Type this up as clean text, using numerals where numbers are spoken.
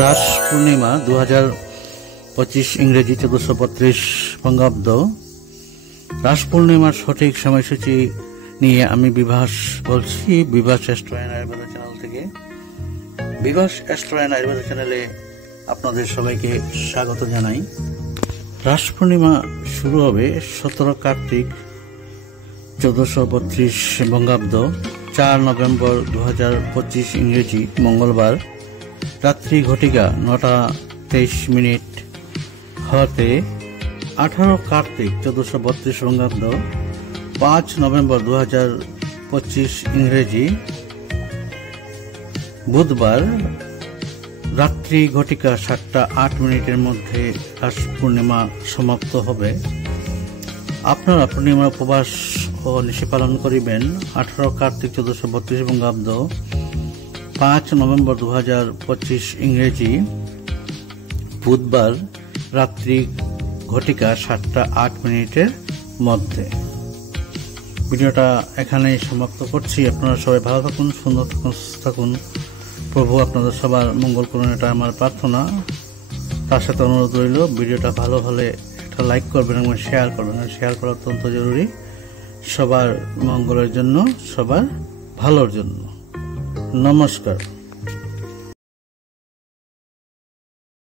রাস পূর্ণিমা 2025 ইংরেজি 1432 বঙ্গাব্দ। রাস পূর্ণিমার সঠিক সময়সূচি নিয়ে আমি বিভাস বলছি, বিভাস অ্যাস্ট্রো অ্যান্ড আয়ুর্বেদ চ্যানেল থেকে। বিভাস অ্যাস্ট্রো অ্যান্ড আয়ুর্বেদ চ্যানেলে আপনাদের সবাইকে স্বাগত জানাই। রাস পূর্ণিমা শুরু হবে 17 কার্তিক 1432 বঙ্গাব্দ, 4 নভেম্বর 2025 ইংরেজি মঙ্গলবার রাত্রি ঘটিকা 9টা 23 হতে 18 কার্তিক 1432 বঙ্গাব্দ 5 নভেম্বর 2025 ইংরেজি বুধবার রাত্রি ঘটিকা 7টা 8 মধ্যে রাস পূর্ণিমা সমাপ্ত হবে। আপনারা পূর্ণিমা উপবাস ও নিশি পালন করিবেন 18 কার্তিক 1432 বঙ্গাব্দ 5 নভেম্বর 2025 ইংরেজি বুধবার রাত্রি ঘটিকা 7টা 8 মধ্যে। ভিডিওটা এখানেই সমাপ্ত করছি। আপনারা সবাই ভালো থাকুন, সুন্দর থাকুন, সুস্থ থাকুন। প্রভু আপনাদের সবার মঙ্গল করুন, এটা আমার প্রার্থনা। তার সাথে অনুরোধ রইল, ভিডিওটা ভালো হলে একটা লাইক করবেন এবং শেয়ার করবেন। শেয়ার করা অত্যন্ত জরুরি, সবার মঙ্গলের জন্য, সবার ভালোর জন্য। নমস্কার।